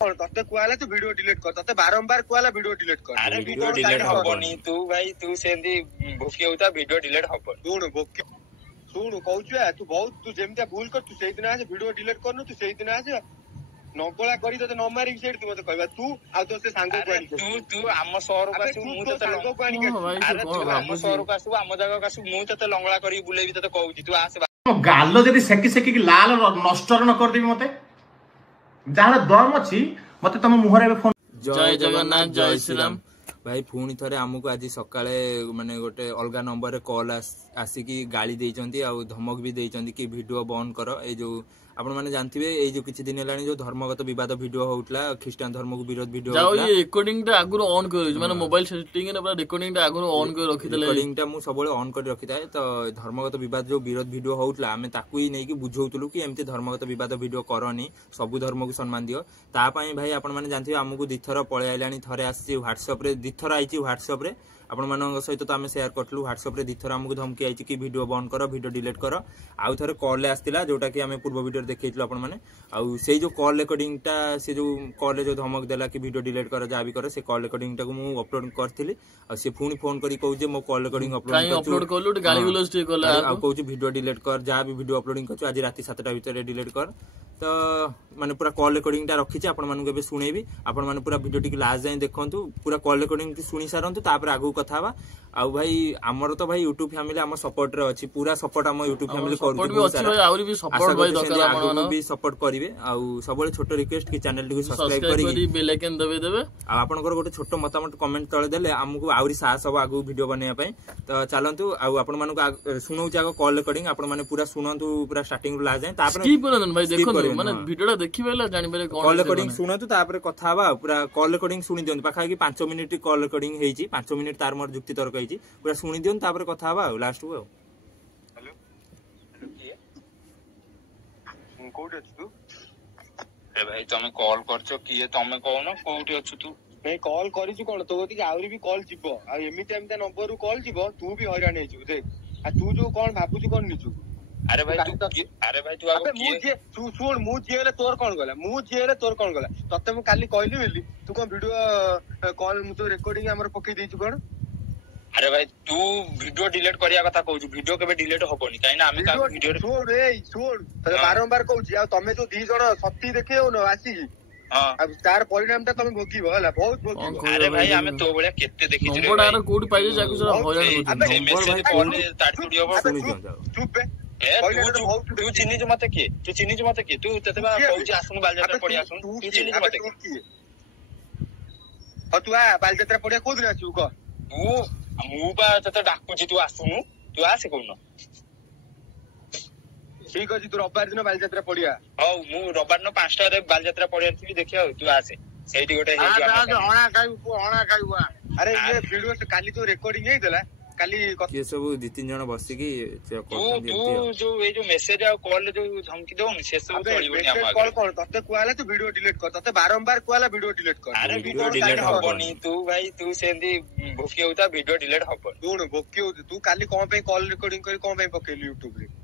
तते कुआला तू video delete कर तते बारंबार कुआला वीडियो डिलीट कर अरे वीडियो डिलीट हबनी तू भाई तू सेंदी भोकी होता वीडियो डिलीट हबन सुन भोकी सुन कहूछु तू बहुत तू जेमता भूल कर तू सेही दिन आज वीडियो डिलीट करनु तू सेही दिन आज नगला करी तते न मारी सेठ तू मते कहबा तू आ तो से सांगो कोनी तू आम शहर को आसु मु तते सांगो कोनी अरे तू आम शहर को आसु आम जगह को आसु मु तते लंगला करी बुलेबी तते कहूची तू आसे गालो जदी सेकी सेकी की लाल नष्टर न कर देबी मते जहाँ दम अच्छी मत तुम मुहर फोन जय जगन्नाथ जय श्रीराम भाई पुणी थे आमको आज सकाळे माने गोटे अलग नंबर रे कॉल आसिकी गाली देइचंती आ धमक भी देइचंती कि वीडियो बंद कर ए जो आपण माने जानथिबे ए जो किछि दिन हेलानी जो धर्मगत विवाद वीडियो होउतला ख्रिस्टियन धर्म को विरोध वीडियो जाओ ये रिकॉर्डिंग टा आगुर ऑन कर माने मोबाइल सेटिंग ने पूरा रिकॉर्डिंग टा आगुर ऑन कर रखि देले रिकॉर्डिंग टा मु सबले ऑन कर रखि थाए तो धर्मगत विवाद जो विरोध वीडियो होउतला हमें ताकू ही नै कि बुझौतलु कि एमती धर्मगत विवाद वीडियो करनी सब धर्म को सम्मान दियो ता पई भाई आपण माने जानथिबे हमकु दिथर पळे आइलानी थरे आसी WhatsApp रे दिथर आइची WhatsApp रे आपण मानक सहित तो आमे शेयर करथलु WhatsApp रे दिथर हमकु धमकी आइची कि वीडियो बंद कर वीडियो डिलीट कर आउ थरे कॉल ले आस्तिला जोटा कि हमें पूर्व वीडियो देखैतलु आपण माने आउ सेई जो कॉल रिकॉर्डिंग टा से जो कॉल जो धमक देला कि वीडियो डिलीट कर जा भी कर से कॉल रिकॉर्डिंग टा को मु अपलोड करथिली आ से पुणी फोन करी कहू जे मो कॉल रिकॉर्डिंग अपलोड करलु गाली गुलस टे कला आ कहू जे वीडियो डिलीट कर जा भी वीडियो अपलोडिंग करछु आज राती 7टा भीतर डिलीट कर तो माने पूरा कॉल रिकॉर्डिंग टा रखी आपण मानू के सुनेबी आपण माने पूरा वीडियो टिक लास्ट जाय देखंतु पूरा कॉल रिकॉर्डिंग की सुनी सारंतु तापर आगु कथा बा आ भाई हमर तो भाई YouTube फैमिली हम सपोर्ट रे अछि पूरा सपोर्ट हम YouTube फैमिली करू भी अछि भाई आउरी भी सपोर्ट भाई दरकार आपण भी सपोर्ट करिवे आ सबले छोट रिक्वेस्ट कि चैनल को सब्सक्राइब करी बेल आइकन दबे देबे आ आपनकर गोटे छोट मतामत कमेंट तळे देले हमकु आउरी साहस हो आगु वीडियो बनेया पई तो चलंतु आ आपण मानकु सुनौ जागो कॉल रिकॉर्डिंग आपण माने पूरा सुनंतु पूरा स्टार्टिंग ला लास्ट जाय तापर की बोलन भाई देखो माने वीडियो टा देखिबेला जानि बेले कॉल रिकॉर्डिंग सुनंतु तापर कथा बा पूरा कॉल रिकॉर्डिंग सुनि दियंतु पाखा कि 5 मिनिट कॉल रिकॉर्डिंग हेची 5 मिनिट तार मोर जुक्ति तर्क हेची पूरा सुनि दियंतु तापर कथा बा लास्ट को हेलो कोड अछि तू ए भाई तमे कॉल करछो किए तमे कहनो कोउठी अछु तू नहीं कॉल करिछु कोन तो ओती आउरी भी कॉल जिवो आ एमी टाइम ता नंबर रू कॉल जिवो तू भी हैरान हेछु देख आ तू जो कोन भाबुछु कोन निछु अरे भाई तू आगो मुझे तू सुन मु जेले तोर कोन गला मु जेले तोर कोन गला तते मु काली कहली बेली तू कोन वीडियो कॉल मु तो रिकॉर्डिंग हमर पकई देछु कोन अरे भाई तू वीडियो डिलीट करिया कथा कहू वीडियो केबे डिलीट होबनी काई ना हमें का वीडियो छोड़ रे छोड़ तते बारंबार कहूची आ तमे जो दी जण सत्ती देखेओ न आसी हां अब तार परिणाम ता तमे भोगिबो हला बहुत भोगिबो अरे भाई हमें तो बळिया केते देखि रे नंबर आरो कोड पाइजे जाकु जरा होया नंबर भाई कॉल में तार स्टूडियो पर सुनि दियो चुप बे तू चिन्नी जो मते के तू तते बा कहूची आसुन बालजात्रा पड़ी आसुन तू चिन्नी जो मते के तू आ बालजात्रा पड़ी को दिन आछु को तू मु बा तते डाकुची तू आसुनु तू आसे कोन ठीक अछि तू रविवार दिन बालजात्रा पड़िया हौ मु रविवार न 5टा रे बालजात्रा पड़िया थी देखिया तू आसे सेठी गोटे हे हणा खाइबा अरे ये वीडियो से काली तो रिकॉर्डिंग हे देला काली ये सब 2-3 जण बसी की तू जो ए जो मेसेज आ कॉल जो धमकी दो से सब चलिबनी हम कॉल कर तते कुआला तू वीडियो डिलीट कर तते बारंबार कुआला वीडियो डिलीट कर अरे वीडियो डिलीट हबनी तू भाई तू सेंदी भोकी होता वीडियो डिलीट हबन सुन भोकी हो तू काली कोन पे कॉल रिकॉर्डिंग करी कोन पे पकेली YouTube रे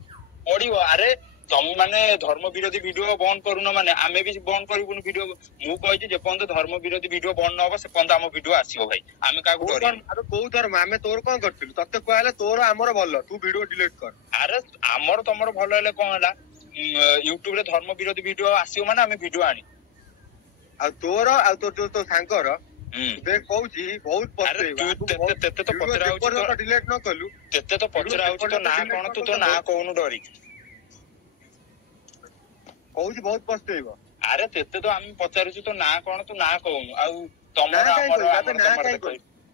पड़िबो अरे तुम माने धर्म विरोधी वीडियो बंद करूना माने आमे भी बंद करिबुन वीडियो मु कहै जे पंत धर्म विरोधी वीडियो बंद न हो से पंत हम वीडियो आसीबो भाई आमे का को डरी अरे को धर्म आमे तोर कोन करथिलु तते कहले तोर हमर भलो तू वीडियो डिलीट कर अरे हमर तमर भलो हेले कोन हला YouTube रे धर्म विरोधी वीडियो आसीबो माने आमे वीडियो आनी आ तोर आ तो तो सांकर देख कहूची बहुत पछरे तते तो पछरा होची तो डिलीट न कलु तते तो पछरा होची तो ना कोन तू तो ना कोनु डरी कहूची बहुत पछतेइबो अरे तेते तो हम पचारुछु तो ना कोन तू ना कहनु आ तमर हमर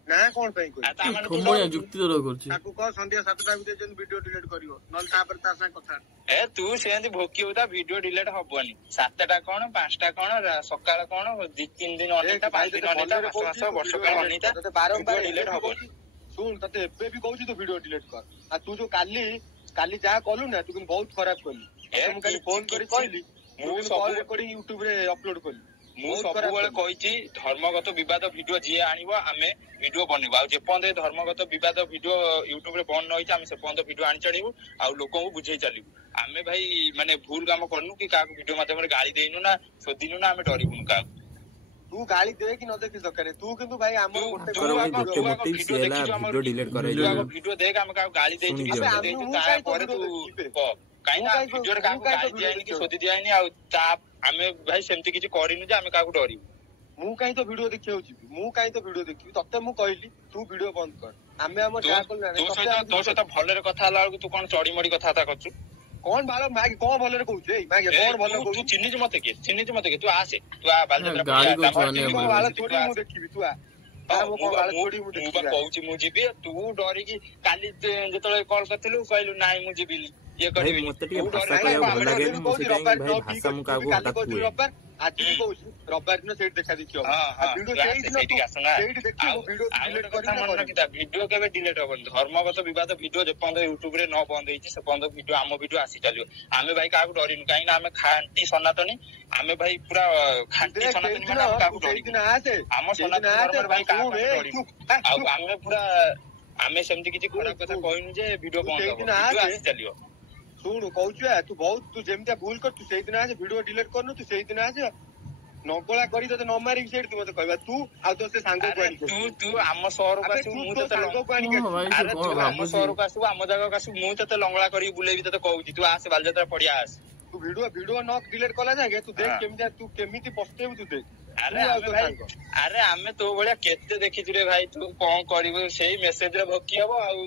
ना कोन पई कोइ तुमया जुक्ति दर करछि ताकू को संध्या 7टा भितर जन वीडियो डिलीट करिवो नल ता पर ता सा कथा ए तू सेंदी भोकी होता वीडियो डिलीट हबनी 7टा कोन 5टा कोन सकाळ कोन 2-3 दिन अनेता 5 दिन अनेता मास वर्ष काल अनेता तते बारंबार डिलीट हबनी सुन तते एबे भी कहूची तू वीडियो डिलीट कर आ तू जो काली जा कलु ना तू बहुत खराब कलु तुम काली फोन करी कहली मु सब रिकॉर्डिंग YouTube रे अपलोड कली मु सब बेले कहिची धर्मगत विवाद वीडियो जे आनिबो हमें वीडियो बनेबा आ जे पंदे धर्मगत विवाद वीडियो YouTube रे बन नहिता हम से पंदे वीडियो आनि चढीबु आ लोकन को बुझै चलीबु हमें भाई माने भूल काम करनु कि का वीडियो माध्यम रे गाली देइनु ना सोदिनु ना हमें डरिबुन का तू गाली दे कि न दे किस दरकार तू किंतु भाई हमर गोटे ତାଙ୍କର ଭାଇ ଗୋଟେ ମୋଟିଭ ସେ ହେଲା ଭିଡିଓ डिलीट କରାଇଛି ଭିଡିଓ ଦେଖ ଆମେ କାହାକୁ ଗାଳି ଦେଇଛୁ କି ଶୋଧି ଦେଇଛୁ ତାପରେ ତୁ କାହିଁକି ନା ଭିଡିଓରେ କାହାକୁ ଗାଳି ଦିଆହେଇନି କି ଶୋଧି ଦିଆହେଇନି ଆଉ ତା ଆମେ ଭାଇ ସେମିତି କିଛି କରିନୁ ଯେ ଆମେ କାହାକୁ ଡରିବୁ ମୁଁ କାହିଁ ତ ଭିଡିଓ ଦେଖିବାକୁ ଯିବି ମୁଁ କାହିଁ ତ ଭିଡିଓ ଦେଖିବି ତତେ ମୁଁ କହିଲି ତୁ ଭିଡିଓ ବନ୍ଦ କର ଆମେ ଆମର ଯାହା କଲୁ ତୋ ସହିତ ଭଲରେ କଥା ହେଲା ବେଳକୁ ତୁ କଣ ଚଢି ମଡି କଥାବାର୍ତ୍ତା କରୁଛୁ କଣ ଭାଲ ମାଗି କଣ ଭଲରେ କହୁଛୁ ଏଇ ମାଗି କଣ ଭଲ ତୁ କହୁଛୁ ଚିହ୍ନିଛୁ ମତେ କିଏ ତୁ ଆସେ ତୁ ଆ ବାଲିଯାତ୍ରା ଗାଳି ପଡିଆ, କରୁଛୁ ଆମର ଅନେକ ଚିହ୍ନିଛୁ, ଭାଲ ତୁ ଥୋଡି ଆସେ। ମୁଁ ଦେଖିବି ତୁ ଆ ମୁଁ ବା କହୁଛି ମୁଁ ଯିବି ତୁ ଡରିକି କାଲି ଯେତେବେଳେ କଲ୍ କରିଥିଲୁ କହିଲୁ ନାଇଁ ମୁଁ ଯିବିନି ଇଏ ଭାଇ କରିବିନି ମତେ ଟିକେ ଭାଷା କହିବାକୁ ଭଲ ଲାଗେନି ମୁଁ ସେଥିପାଇଁ ଭାଇ ଭାଷା ମୁଁ କାହାକୁ ହଠାତ୍ କୁହେ ରବିବାର ଆଜି ବି କହୁଛି ରବିବାର ଦିନ ସେଇଠି ଦେଖା ଦେଖି ହବ ଭିଡିଓ ସେଇଠିକି ଆସୁନା ସେଇଠି ଦେଖିବୁ ଭିଡିଓ ଗୋଟେ କଥା ମନେ ରଖିଥା ଭିଡିଓ କେବେ ଡିଲେଟ ହବନି ଧର୍ମଗତ ବିବାଦ ଭିଡିଓ ଯେପର୍ଯ୍ୟନ୍ତ ୟୁଟ୍ୟୁବ ରେ ନ ବନ୍ଦ ହେଇଛି ସେ ପର୍ଯ୍ୟନ୍ତ ଭିଡିଓ ଆମ ଭିଡିଓ ଆସି ଚାଲିବ ଆମେ ଭାଇ କାହାକୁ ଡରିନୁ କାହିଁକି ନା ଆମେ ଖାଣ୍ଟି ସନାତନୀ ଆମେ ଭାଇ ପୁରା ଖାଣ୍ଟି ସନାତନୀ ମାନେ ଆମେ କାହାକୁ ଡରିନୁ ଆମ ସନାତନ ଧର୍ମରେ ଭାଇ କାହାକୁ ଡରିନୁ ଆଉ ଆମେ ପୁରା ଆମେ ସେମିତି କିଛି ଖରାପ କଥା କହିନୁ ଯେ ଭିଡିଓ ବନ୍ଦ ହବ ଭିଡିଓ ଆସି ଚାଲିବ ଶୁଣୁ କହୁଛୁ ତୁ ବହୁତ ତୁ ଯେମିତିଆ ଭୁଲ କର ତୁ ସେଇଦିନ ଆସେ ଭିଡିଓ ଡିଲେଟ କରୁନୁ ତୁ ସେଇଦିନ ଆସେ ନଗଳା କରି ତତେ ନ ମାରିକି ସେଇଠି ତୁ ମତେ କହିବା ତୁ ଆଉ ତୋ ସେ ସାଙ୍ଗକୁ ଆଣିକି ତୁ ଆମ ସହରକୁ ଆସିବୁ ମୁଁ ତତେ ସାଙ୍ଗକୁ ଆଣିକି ଆରେ ତୁ ଆମ ସହରକୁ ଆସିବୁ ଆମ ଜାଗାକୁ ଆସିବୁ ମୁଁ ତତେ ଲଙ୍ଗଳା କରିକି ବୁଲେଇବି ତତେ କହୁଛି ତୁ ଆସେ ବାଲିଯାତ୍ରା ପଡିଆ ଆସେ ତୁ ଭିଡିଓ ନ ଡିଲେଟ କଲା ଯାକେ ତୁ ଦେଖ କେମିତିଆ ତୁ କେମିତି ପସ୍ତେଇବୁ ତୁ ଦେଖ ଆରେ ଆମେ ତୋ ଭଳିଆ କେତେ ଦେଖିଛୁ ରେ ଭାଇ ତୁ କଣ କରିବୁ ସେଇ ମେସେଜ ରେ ଭୋକି ହବ ଆଉ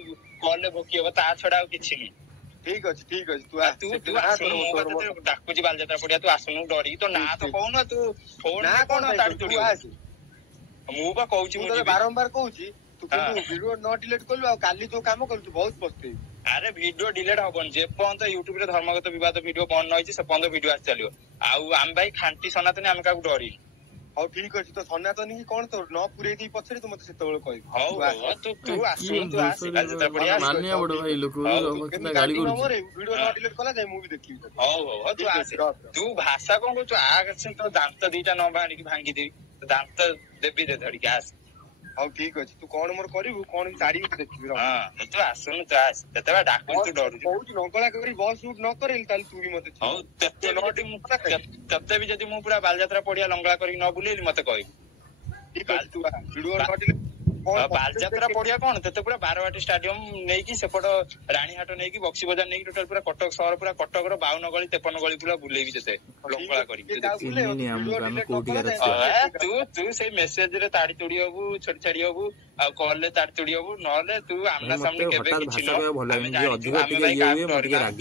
କଲ ରେ ଭୋକି ହବ ତା ଛଡା ଆଉ କିଛି ନାହିଁ ଠିକ ଅଛି ତୁ ଆସୁନୁ ମୁଁ ତତେ ଡାକୁଛି ବାଲିଯାତ୍ରା ପଡିଆ ତୁ ଆସୁନୁ ଡରିକି ତୋ ନାଁ ତ କହୁନ ତୁ ଫୋନ କଣ ତାଡି ତୋଡିବୁ ମୁଁ ବା କହୁଛି ମୁଁ ବାରମ୍ବାର କହୁଛି ତୁ କିନ୍ତୁ ଭିଡିଓ ନ ଡିଲେଟ କଲୁ ଆଉ କାଲି ଯୋଉ କାମ କଲୁ ତୁ ବହୁତ ପସ୍ତେଇବୁ ଆରେ ଭିଡିଓ ଡିଲେଟ ହବନି ଯେପର୍ଯ୍ୟନ୍ତ ୟୁଟ୍ୟୁବ ରେ ଧର୍ମଗତ ବିବାଦ ଭିଡିଓ ବନ୍ଦ ନ ହେଇଛି ସେ ପର୍ଯ୍ୟନ୍ତ ଭିଡିଓ ଆସି ଚାଲିବ ଆଉ ଆମେ ଭାଇ ଖାଣ୍ଟି ସନାତନୀ ଆମେ କାହାକୁ ଡରି ହଉ ଠିକ ଅଛି ତ ସନାତନୀ କି କଣ ତୋ ନ ପୁରେଇ ଦେଇ ପଛରେ ତୁ ମତେ ସେତେବେଳେ କହିବୁ ହଉ ତୁ ଆସୁନୁ ତୁ ଆସେ ବାଲିଯାତ୍ରା ପଡିଆ ମାନିଆ ବଡ ଭାଇ ଲୋକ ଗାଳି କରୁଛି ଭିଡିଓ ନ ଡିଲେଟ କଲା ଯାଏ ମୁଁ ବି ଦେଖିବି ହଉ ତୁ ଆସେ ତୁ ଭାଷା କଣ କହୁଛୁ ତୋ ଦାନ୍ତ ଦିଟା ନ ଭାଣିକି ଭାଙ୍ଗିଦେବି ଦାନ୍ତ ଦେବି ଦେ ଧରିକି ଆସେ ହଉ ଠିକ ଅଛି ତୁ କଣ ମୋର କରିବୁ କଣ ଛାଡିକି ଦେଖିବି ତୁ ଆସୁନୁ ତୁ ଆସେ ଯେତେବେଳେ ଡାକୁଛୁ ତୁ ଡରୁଛୁ କହୁଛୁ ନଗଳା କରି ବସ୍ ସୁଟ୍ ନ କରେଇଲି ତାହେଲେ ତୁ ବି ମତେ ହଉ ତତେ ବି ଯଦି ମୁଁ ପୁରା ବାଲିଯାତ୍ରା ପଡିଆ ଲଙ୍ଗଳା କରିକି ନ ବୁଲେଇଲି ମତେ କହିବୁ ବାଲିଯାତ୍ରା ପଡିଆ କଣ ତତେ ପୁରା ବାରବାଟୀ ଷ୍ଟାଡିୟମ ନେଇକି ସେପଟ ରାଣୀହାଟ ନେଇକି ବକ୍ସି ବଜାର ନେଇକି ଟୋଟାଲ ପୁରା କଟକ ସହର ପୁରା କଟକର 52 ଗଳି 53 ଗଳି ପୁରା ବୁଲେଇବି ତତେ ଲଙ୍ଗଳା କରିକି ତୁ ସେଇ ମେସେଜ ରେ ତାଡି ତୋଡି ହବୁ ଛୋଟି ଛାଡି ହବୁ ଆଉ କଲ ରେ ତାଡି ତୋଡି ହବୁ ନହେଲେ ତୁ ଆମନା ସାମନେ କେବେ କିଛି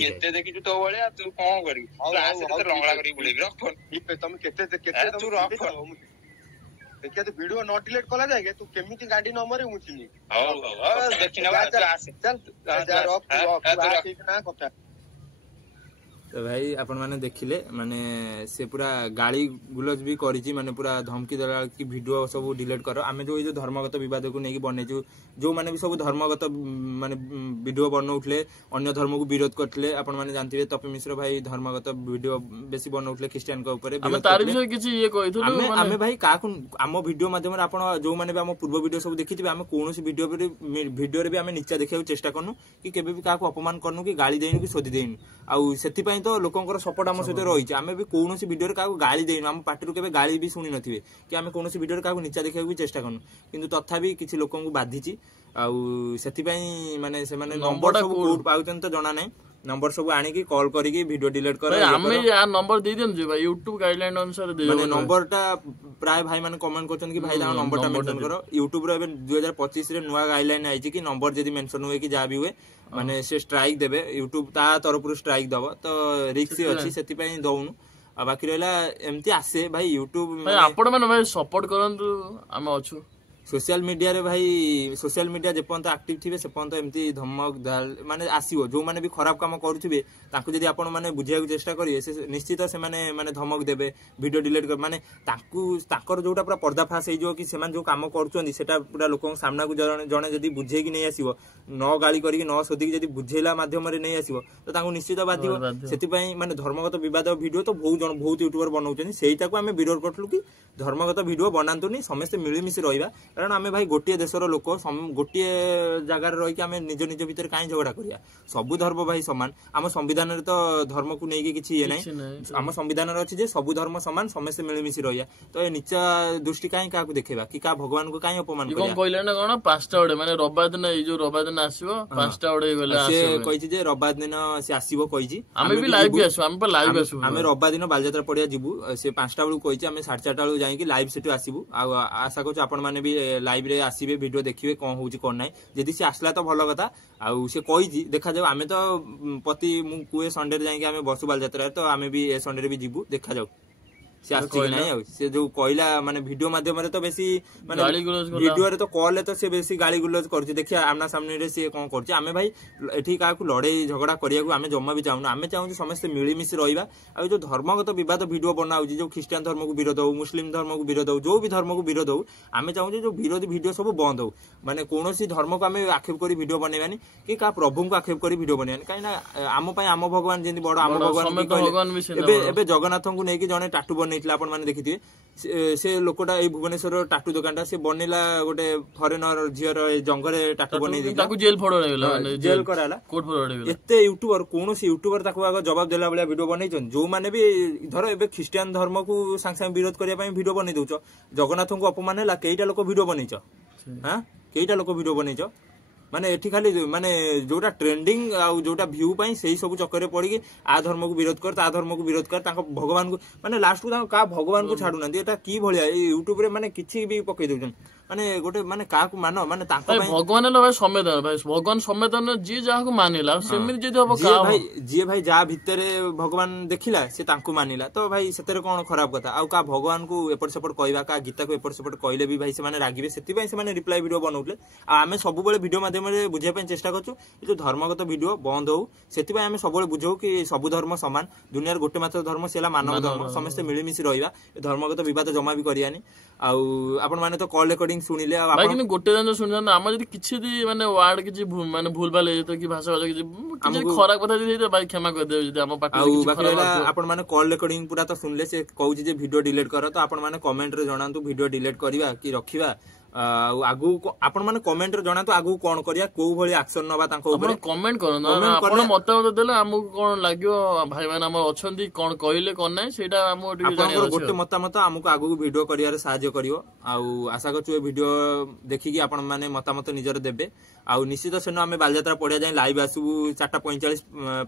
କେତେ ଦେଖିଛୁ ତୋ ଭଳିଆ ତୁ କଣ କରିବୁ ଲଙ୍ଗଳା କରିକି ବୁଲେଇବି ରଖ ତମେ କେତେ ତୁ ରଖ ଦେଖିଆ ତୁ ଭିଡିଓ ନ ଡିଲେଟ କଲା ଯାଏ ତୁ କେମିତି ଗାଡି ନ ମରେ ମୁଁ ଚିହ୍ନି ହଉ ଦେଖି ନେବା କଥା ତ ଭାଇ ଆପଣ ମାନେ ଦେଖିଲେ ମାନେ ସେ ପୁରା ଗାଳି ଗୁଲଜ ବି କରିଛି ମାନେ ପୁରା ଧମକି ଦେଲା କି ଭିଡିଓ ସବୁ ଡିଲେଟ କର ଆମେ ଯୋଉ ଧର୍ମଗତ ବିବାଦକୁ ନେଇକି ବନେଇଛୁ ଯୋଉମାନେ ବି ସବୁ ଧର୍ମଗତ ମାନେ ଭିଡିଓ ବନଉଥିଲେ ଅନ୍ୟ ଧର୍ମକୁ ବିରୋଧ କରିଥିଲେ ଆପଣ ମାନେ ଜାଣିଥିବେ ତପି ମିଶ୍ର ଭାଇ ଧର୍ମଗତ ଭିଡିଓ ବେଶୀ ବନଉଥିଲେ ଖ୍ରୀଷ୍ଟିଆନଙ୍କ ଉପରେ ଆମେ ଭାଇ କାହାକୁ ଆମ ଭିଡିଓ ମାଧ୍ୟମରେ ଆପଣ ଯୋଉମାନେ ବି ଆମ ପୂର୍ବ ଭିଡିଓ ସବୁ ଦେଖିଥିବେ ଆମେ କୌଣସି ଭିଡିଓରେ ବି ଆମେ ନିଚା ଦେଖିବାକୁ ଚେଷ୍ଟା କରୁନୁ କି କେବେ ବି କାହାକୁ ଅପମାନ କରୁନୁ କି ଗାଳି ଦେଇନୁ କି ଶୋଧି ଦେଇନୁ ଆଉ ସେଥିପାଇଁ ତ ଲୋକଙ୍କର ସପୋର୍ଟ ଆମ ସହିତ ରହିଛି ଆମେ ବି କୌଣସି ଭିଡିଓରେ କାହାକୁ ଗାଳି ଦେଇନୁ ଆମ ପାଟିରୁ କେବେ ଗାଳି ବି ଶୁଣି ନଥିବେ କି ଆମେ କୌଣସି ଭିଡିଓରେ କାହାକୁ ନିଚା ଦେଖିବାକୁ ବି ଚେଷ୍ଟା କରୁନୁ କିନ୍ତୁ ତଥାପି କିଛି ଲୋକଙ୍କୁ ବାଧିଛି ଆଉ ସେଥିପାଇଁ ମାନେ ସେମାନେ ନମ୍ବର ସବୁ କୋଉଠୁ ପାଉଛନ୍ତି ତ ଜଣା ନାହିଁ नंबर सब आनिकी कॉल करिकी वीडियो डिलीट कर हमें यार नंबर दे देन जे भाई YouTube गाइडलाइन अनुसार दे माने नंबरटा प्राय भाई माने कमेंट करछन कि भाई दा नंबरटा मेंशन करो YouTube रे 2025 रे नुवा गाइडलाइन आइछि कि नंबर जदी मेंशन होए कि जा भी हुए माने से स्ट्राइक देबे YouTube ता तरफ रु स्ट्राइक दबो तो रिस्क अछि सेति पई दउनु आ बाकी रहला एमती आसे भाई YouTube भाई आपण माने भाई सपोर्ट करंतु हम अछु सोशल मीडिया रे भाई सोशल मीडिया जे पर्यंत एक्टिव थिबे से पर्यंत एमती धमक माने आसीबो जो माने भी खराब काम करूथिबे ताकू जदी आपण माने बुझिया चेष्टा करिवे से निश्चित से माने धमक देबे वीडियो डिलीट कर माने ताकू ताकर जोटा पूरा पर्दाफाश हे जो कि सेमान जो काम करूचंदी सेटा पूरा लोकन सामना को जने जदी बुझे कि नै आसीबो न गाली करी न सोदी जदी बुझेला माध्यम रे नै आसीबो तो ताकू निश्चित बाधिबो सेति पई माने धर्मगत विवाद वीडियो तो बहुत यूट्यूबर बनाउचनी सेइटा को हमें विरोध करथलु कि धर्मगत वीडियो बनांतुनी समस्त मिली मिसी रहिबा କାରଣ ଆମେ ଭାଇ ଗୋଟିଏ ଦେଶର ଲୋକ, ଗୋଟିଏ ଜାଗାରେ ରହିକି ଆମେ ନିଜ ନିଜ ଭିତରେ କାହିଁ ଝଗଡା କରିବା? ସବୁ ଧର୍ମ ଭାଇ ସମାନ। ଆମ ସମ୍ବିଧାନରେ ତ ଧର୍ମକୁ ନେଇକି କିଛି ଇଏ ନାହିଁ। ଆମ ସମ୍ବିଧାନରେ ଅଛି ଯେ ସବୁ ଧର୍ମ ସମାନ, ସମସ୍ତେ ମିଳିମିଶି ରହିବା। ତ ଏ ନିଚ ଦୃଷ୍ଟି କାହିଁ କାହାକୁ ଦେଖେଇବା କି କାହା ଭଗବାନଙ୍କୁ କାହିଁ ଅପମାନ କରିବା? କଣ କହିଲେ ନା କଣ 5ଟା ବେଳେ ମାନେ ରବିବାର ଦିନ, ଏଇ ଯୋଉ ରବିବାର ଦିନ ଆସିବ 5ଟା ବେଳେ ଗଲେ ସେ କହିଛି ଯେ ରବିବାର ଦିନ ସେ ଆସିବ କହିଛି। ଆମେ ବି ଲାଇଭ ବି ଆସିବୁ, ଆମେ ଲାଇଭ ଆସିବୁ। ଆମେ ରବିବାର ଦିନ ବାଲିଯାତ୍ରା ପଡିଆ ଯିବୁ। ସେ 5ଟା ବେଳକୁ କହିଛି, ଆମେ 4:30 ବେଳକୁ ଯାଇକି ଲାଇଭ ସେଠୁ ଆସିବୁ। ଆଉ ଆଶା କରୁଛୁ ଆପଣ ମାନେ ବି ଲାଇଭ ରେ ଆସିବେ, ଭିଡିଓ ଦେଖିବେ କଣ ହଉଛି କଣ ନାହିଁ। ଯଦି ସେ ଆସିଲା ତ ଭଲ କଥା। ଆଉ ସେ କହିଛି ଦେଖାଯାଉ। ଆମେ ତ ମୁଁ କୁହେ ସଣ୍ଡେରେ ଯାଇକି ଆମେ ବସୁ ବାଲିଯାତ୍ରାରେ, ତ ଆମେ ବି ଏ ସଣ୍ଡେରେ ବି ଯିବୁ, ଦେଖାଯାଉ ସେ ଆସିଛି କି ନାହିଁ। ଆଉ ସେ ଯୋଉ କହିଲା ମାନେ ଭିଡିଓ ମାଧ୍ୟମରେ ତ ବେଶୀ ମାନେ ଭିଡିଓରେ ତ କଲରେ ତ ସେ ବେଶୀ ଗାଳି ଗୁଲଜ କରୁଛି। ଦେଖିବା ଆମ୍ନା ସାମ୍ନାରେ ସିଏ କଣ କରୁଛି। ଆମେ ଭାଇ ଏଠି କାହାକୁ ଲଢେଇ ଝଗଡା କରିବାକୁ ଆମେ ଜମା ବି ଚାହୁଁନୁ। ଆମେ ଚାହୁଁଛୁ ସମସ୍ତେ ମିଳିମିଶି ରହିବା। ଆଉ ଯୋଉ ଧର୍ମଗତ ବିବାଦ ଭିଡିଓ ବନାଉଛି, ଯୋଉ ଖ୍ରୀଷ୍ଟିଆନ ଧର୍ମକୁ ବିରୋଧ ହଉ, ମୁସଲିମ ଧର୍ମକୁ ବିରୋଧ ହଉ, ଯୋଉ ବି ଧର୍ମକୁ ବିରୋଧ ହଉ, ଆମେ ଚାହୁଁଛୁ ଯୋଉ ବିରୋଧୀ ଭିଡିଓ ସବୁ ବନ୍ଦ ହଉ। ମାନେ କୌଣସି ଧର୍ମକୁ ଆମେ ଆକ୍ଷେପ କରି ଭିଡିଓ ବନେଇବାନି କି କାହା ପ୍ରଭୁଙ୍କୁ ଆକ୍ଷେପ କରି ଭିଡିଓ ବନେଇବାନି। କାହିଁକି ନା ଆମ ପାଇଁ ଆମ ଭଗବାନ ଯେମିତି ବଡ, ଆମ ଭଗବାନ ଏବେ ଜଗନ୍ନାଥଙ୍କୁ ନେଇକି ଜଣେ ଟାଟୁ ବନେଇଥିଲା, ଆପଣ ମାନେ ଦେଖିଥିବେ। ସେ ଲୋକଟା ଏଇ ଭୁବନେଶ୍ୱର ଟାଟୁ ଦୋକାନଟା ସେ ବନେଇଲା, ଗୋଟେ ଫରେନର ଝିଅର ଜଙ୍ଗରେ ଟାଟୁ ବନେଇ ଦେଇଥିଲା, ତାକୁ ଜେଲ କରାଲା। ଏତେ ୟୁଟ୍ୟୁବର, କୌଣସି ୟୁଟ୍ୟୁବର ତାକୁ ଆଗ ଜବାବ ଦେଲା ଭଳିଆ ଭିଡିଓ ବନେଇଛନ୍ତି। ଯୋଉମାନେ ବି ଧର ଏବେ ଖ୍ରୀଷ୍ଟିଆନ ଧର୍ମକୁ ସାଙ୍ଗେ ସାଙ୍ଗେ ବିରୋଧ କରିବା ପାଇଁ ଭିଡିଓ ବନେଇ ଦଉଛ, ଜଗନ୍ନାଥଙ୍କୁ ଅପମାନ ହେଲା, କେଇଟା ଲୋକ ଭିଡିଓ ବନେଇଛ? କେଇଟା ଲୋକ ଭିଡିଓ ବନେଇଛ? ମାନେ ଏଠି ଖାଲି ମାନେ ଯୋଉଟା ଟ୍ରେଣ୍ଡିଂ ଆଉ ଯୋଉଟା ଭ୍ୟୁ ପାଇଁ ସେଇ ସବୁ ଚକ୍କରରେ ପଡିକି ଆ ଧର୍ମକୁ ବିରୋଧ କର, ତା ଧର୍ମକୁ ବିରୋଧ କର, ତାଙ୍କ ଭଗବାନଙ୍କୁ ମାନେ ଲାଷ୍ଟକୁ ତାଙ୍କ କାହା ଭଗବାନଙ୍କୁ ଛାଡୁନାହାନ୍ତି। ଏଟା କି ଭଳିଆ ଏଇ ୟୁଟ୍ୟୁବରେ ମାନେ କିଛି ବି ପକେଇ ଦଉଛନ୍ତି। ମାନେ ଗୋଟେ ମାନେ କାହାକୁ ମାନ, ମାନେ ତାଙ୍କ ପାଇଁ ଭଗବାନ ହେଲା ଭାଇ ସମ୍ବେଦନ, ଭାଇ ଭଗବାନ ସମ୍ବେଦନ, ଯିଏ ଯାହାକୁ ମାନିଲା ସେମିତି ଯଦି ହବ, ଯିଏ ଭାଇ ଯାହା ଭିତରେ ଭଗବାନ ଦେଖିଲା ସେ ତାଙ୍କୁ ମାନିଲା, ତ ଭାଇ ସେଥିରେ କଣ ଖରାପ କଥା? ଆଉ କାହା ଭଗବାନକୁ ଏପଟ ସେପଟ କହିବା, କାହା ଗୀତାକୁ ଏପଟ ସେପଟ କହିଲେ ବି ଭାଇ ସେମାନେ ରାଗିବେ। ସେଥିପାଇଁ ସେମାନେ ରିପ୍ଲାଏ ଭିଡିଓ ବନଉଥିଲେ। ଆଉ ଆମେ ସବୁବେଳେ ଭିଡିଓ ମାଧ୍ୟମରେ ବୁଝିବା ପାଇଁ ଚେଷ୍ଟା କରୁଛୁ ଏ ଯୋଉ ଧର୍ମଗତ ଭିଡିଓ ବନ୍ଦ ହଉ। ସେଥିପାଇଁ ଆମେ ସବୁବେଳେ ବୁଝାଉ କି ସବୁ ଧର୍ମ ସମାନ, ଦୁନିଆର ଗୋଟେ ମାତ୍ର ଧର୍ମ ସେ ହେଲା ମାନବ ଧର୍ମ, ସମସ୍ତେ ମିଳିମିଶି ରହିବା, ଧର୍ମଗତ ବିବାଦ ଜମା ବି କରିବାନି। ଆଉ ଆପଣ ମାନେ ତ କଲ୍ ରେକର୍ଡିଂ ଶୁଣିଲେ, ଆଉ କିନ୍ତୁ ଗୋଟେ ଜିନିଷ ଶୁଣିଥାନ୍ତୁ, ଆମର ଯଦି କିଛି ମାନେ ୱାର୍ଡ କିଛି ମାନେ ଭୁଲ ଭାଲ ହେଇଯାଇଥିବ କି ଭାଷା କିଛି ଖରାପ କଥା ଯଦି ହେଇଥିବ ଭାଇ କ୍ଷମା କରିଦେବେ। ଯଦି ଆମ ପାଖରେ ଆପଣ ମାନେ କଲ୍ ରେକର୍ଡିଂ ପୁରା ତ ଶୁଣିଲେ, ସେ କହୁଛି ଯେ ଭିଡିଓ ଡିଲିଟ କର। ତ ଆପଣ ମାନେ କମେଣ୍ଟରେ ଜଣାନ୍ତୁ ଭିଡିଓ ଡିଲିଟ କରିବା କି ରଖିବା। ଆଉ ଆଗକୁ ଆପଣ ମାନେ କମେଣ୍ଟରେ ଜଣାନ୍ତୁ ଆଗକୁ କଣ କରିବା, କୋଉ ଭଳି ଆକ୍ସନ ନବା ତାଙ୍କ ଉପରେ। କମେଣ୍ଟ କରନ୍ତୁ, ଆପଣ ମତାମତ ଦେଲେ ଆମକୁ କଣ ଲାଗିବ, ଭାଇ ମାନେ ଆମର ଅଛନ୍ତି କଣ କହିଲେ କଣ ନାହିଁ, ସେଇଟା ଆମକୁ ଟିକେ ଆପଣଙ୍କର ଗୋଟେ ମତାମତ ଆମକୁ ଆଗକୁ ଭିଡିଓ କରିବାରେ ସାହାଯ୍ୟ କରିବ। ଆଉ ଆଶା କରୁଛୁ ଏ ଭିଡିଓ ଦେଖିକି ଆପଣ ମାନେ ମତାମତ ନିଜର ଦେବେ। ଆଉ ନିଶ୍ଚିତ ସେନ ଆମେ ବାଲିଯାତ୍ରା ପଡିଆ ଯାଇ ଲାଇଭ ଆସିବୁ, 4:45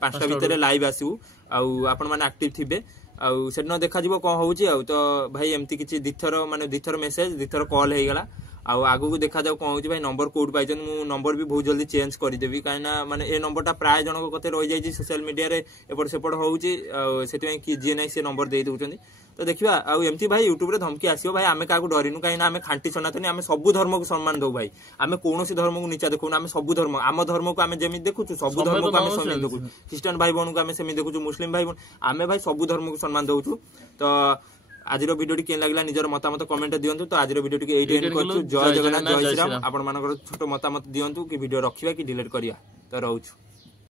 5ଟା ଭିତରେ ଲାଇଭ ଆସିବୁ। ଆଉ ଆପଣ ମାନେ ଆକ୍ଟିଭ ଥିବେ। ଆଉ ସେଦିନ ଦେଖାଯିବ କଣ ହଉଛି। ଆଉ ତ ଭାଇ ଏମିତି କିଛି ଦିଥର ମେସେଜ, ଦିଥର କଲ୍ ହେଇଗଲା। ଆଉ ଆଗକୁ ଦେଖାଯାଉ କଣ ହଉଛି। ଭାଇ ନମ୍ବର କୋଉଠି ପାଇଛନ୍ତି? ମୁଁ ନମ୍ବର ବି ବହୁତ ଜଲ୍ଦି ଚେଞ୍ଜ କରିଦେବି, କାହିଁକିନା ମାନେ ଏ ନମ୍ବରଟା ପ୍ରାୟ ଜଣଙ୍କ କତେ ରହିଯାଇଛି, ସୋସିଆଲ ମିଡିଆରେ ଏପଟ ସେପଟ ହଉଛି। ଆଉ ସେଥିପାଇଁ ଯିଏ ନାହିଁ ସେ ନମ୍ବର ଦେଇ ଦଉଛନ୍ତି। ତ ଦେଖିବା। ଆଉ ଏମିତି ଭାଇ ୟୁଟ୍ୟୁବରେ ଧମକି ଆସିବ, ଭାଇ ଆମେ କାହାକୁ ଡରିନୁ, କାହିଁକିନା ଆମେ ଖାଣ୍ଟି ସନାତନୀ, ଆମେ ସବୁ ଧର୍ମକୁ ସମ୍ମାନ ଦଉ ଭାଇ। ଆମେ କୌଣସି ଧର୍ମକୁ ନିଚା ଦେଖୁନୁ, ଆମେ ସବୁ ଧର୍ମ, ଆମ ଧର୍ମକୁ ଆମେ ଯେମିତି ଦେଖୁଛୁ ସବୁ ଧର୍ମକୁ ଆମେ ସେମିତି ଦେଖୁଛୁ। ଖ୍ରୀଷ୍ଟିଆନ ଭାଇ ଭଉଣୀକୁ ଆମେ ସେମିତି ଦେଖୁଛୁ, ମୁସଲିମ ଭାଇ ଭଉଣୀ, ଆମେ ଭାଇ ସବୁ ଧର୍ମକୁ ସମ୍ମାନ ଦଉଛୁ। ତ ଆଜିର ଭିଡିଓଟି କେନ୍ ଲାଗିଲା ନିଜର ମତାମତ କମେଣ୍ଟ ଦିଅନ୍ତୁ। ତ ଆଜିର ଭିଡିଓଟି ଏଇଠି ଏଣ୍ଡ କରୁଛୁ। ଜୟ ଜଗନ୍ନାଥ, ଜୟ ଶ୍ରୀରାମ। ଆପଣ ମାନଙ୍କର ଛୋଟ ମତାମତ ଦିଅନ୍ତୁ କି ଭିଡିଓ ରଖିବା କି ଡିଲିଟ କରିବା। ତ ରହୁଛୁ।